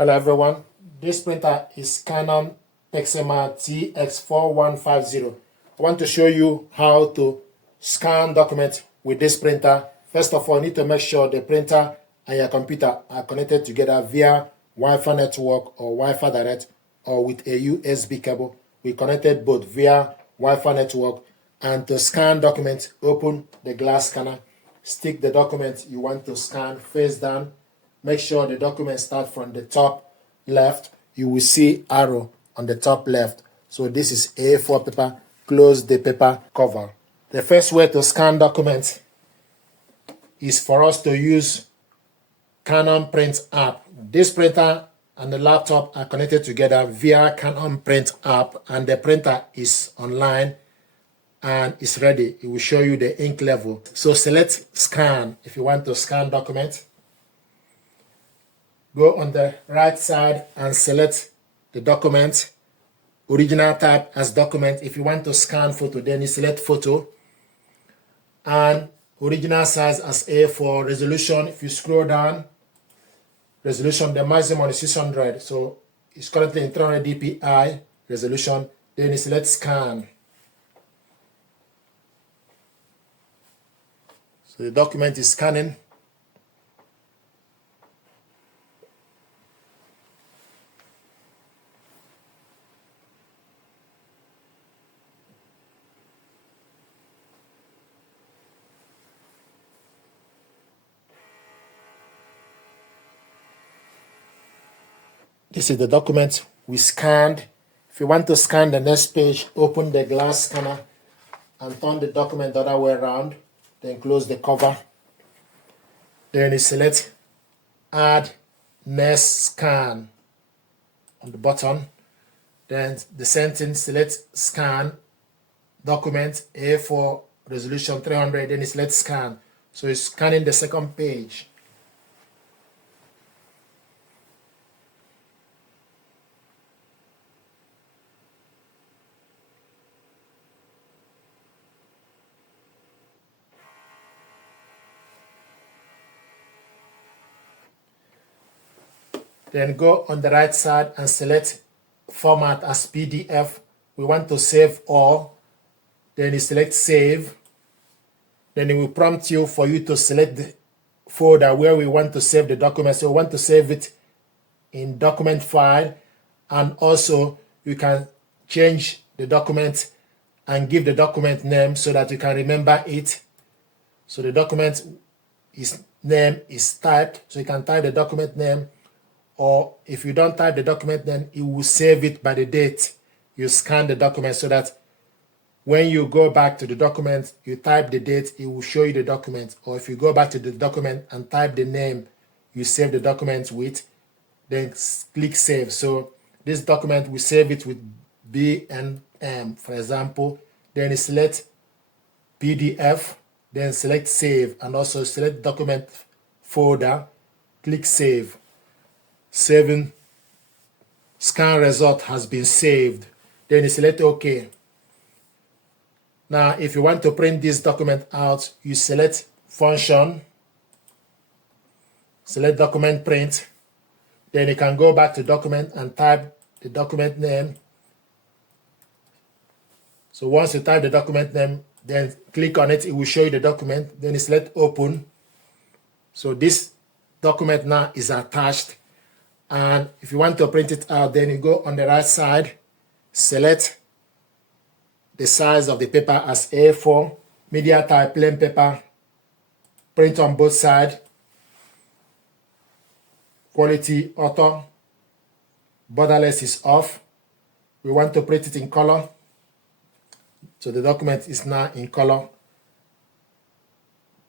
Hello everyone, this printer is Canon TS4150i. I want to show you how to scan documents with this printer. First of all, you need to make sure the printer and your computer are connected together via Wi-Fi network or Wi-Fi direct or with a USB cable. We connected both via Wi-Fi network. And to scan documents, open the glass scanner, stick the document you want to scan face down. Make sure the document starts from the top left. You will see arrow on the top left. So this is A4 paper. Close the paper cover. The first way to scan documents is for us to use Canon Print app. This printer and the laptop are connected together via Canon Print app, and the printer is online and it's ready. It will show you the ink level. So select scan if you want to scan document. Go on the right side and select the document. Original type as document. If you want to scan photo, then you select photo. And original size as A4. Resolution, if you scroll down, resolution, the maximum is 600. So it's currently in 300 dpi resolution. Then you select scan. So the document is scanning. This is the document we scanned. If you want to scan the next page, open the glass scanner and turn the document the other way around. Then close the cover. Then you select Add Next Scan on the button. Then the sentence, select Scan Document A4 resolution 300. Then you select Scan. So it's scanning the second page. Then go on the right side and select Format as PDF. We want to save all. Then you select Save. Then it will prompt you for you to select the folder where we want to save the document. So we want to save it in document file. And also you can change the document and give the document name so that you can remember it. So the document name is typed. So you can type the document name. Or if you don't type the document, then it will save it by the date you scan the document, so that when you go back to the document, you type the date, it will show you the document. Or if you go back to the document and type the name you save the document with, then click Save. So this document, we save it with BNM, for example. Then you select PDF, then select Save, and also select Document Folder, click Save. Saving scan result has been saved. Then you select OK. Now, if you want to print this document out, you select Function, select Document Print. Then you can go back to Document and type the document name. So once you type the document name, then click on it, it will show you the document. Then you select Open. So this document now is attached. And if you want to print it out, then you go on the right side, select the size of the paper as A4, media type plain paper, print on both sides, quality auto, borderless is off. We want to print it in color. So the document is now in color.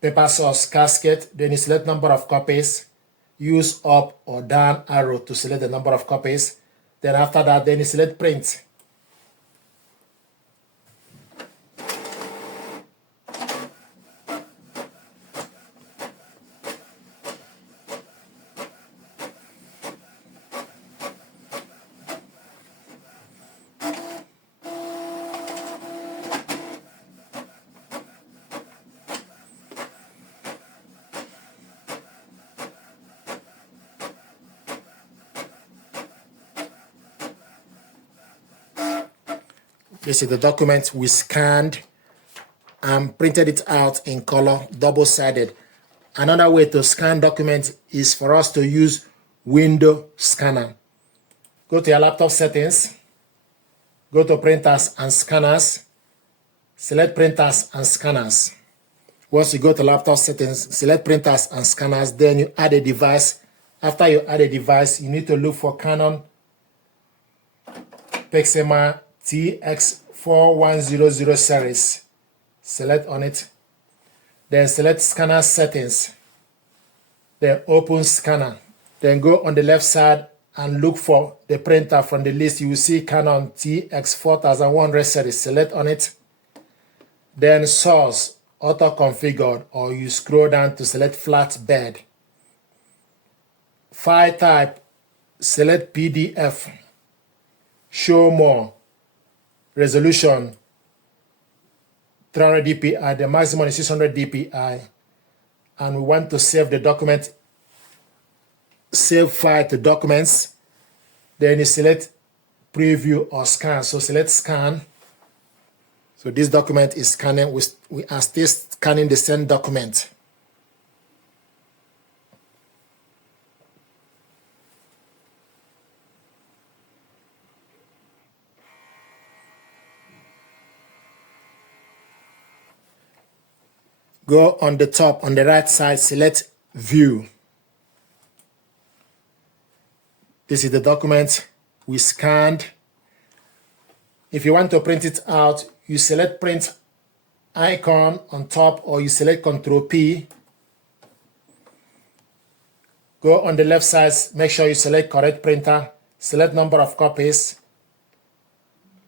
Paper source casket, then you select number of copies. Use up or down arrow to select the number of copies. Then after that, then you select Print. This is the document we scanned and printed it out in color, double-sided. Another way to scan document is for us to use window scanner. Go to your laptop settings, go to printers and scanners, select printers and scanners. Once you go to laptop settings, select printers and scanners, then you add a device. After you add a device, you need to look for Canon TS4150i series. Select on it. Then select scanner settings. Then open scanner. Then go on the left side and look for the printer from the list. You will see Canon TX4150i series. Select on it. Then source, auto-configured, or you scroll down to select flatbed. File type, select PDF. Show more. Resolution, 300 dpi, the maximum is 600 dpi. And we want to save the document. Save file to documents. Then you select preview or scan. So select scan. So this document is scanning. We are still scanning the same document. Go on the top, on the right side, select view. This is the document we scanned. If you want to print it out, you select print icon on top, or you select Ctrl P. Go on the left side, make sure you select correct printer, select number of copies,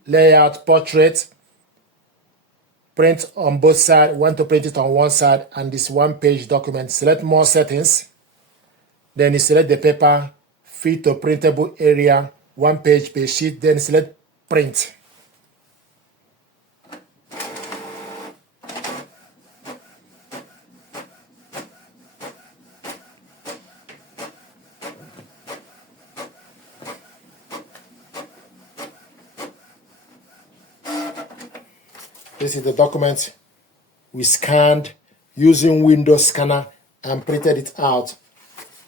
layout, portrait, print on both sides. Want to print it on one side, and this one-page document. Select more settings. Then you select the paper, fit to printable area, one-page page sheet. Then select print. This is the document we scanned using Windows Scanner and printed it out.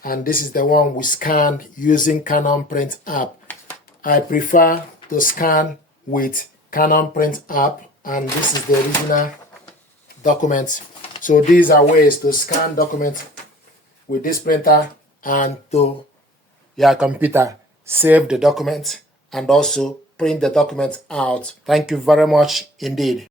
And this is the one we scanned using Canon Print app. I prefer to scan with Canon Print app, and this is the original document. So these are ways to scan documents with this printer and to your computer, save the document and also print the document out. Thank you very much indeed.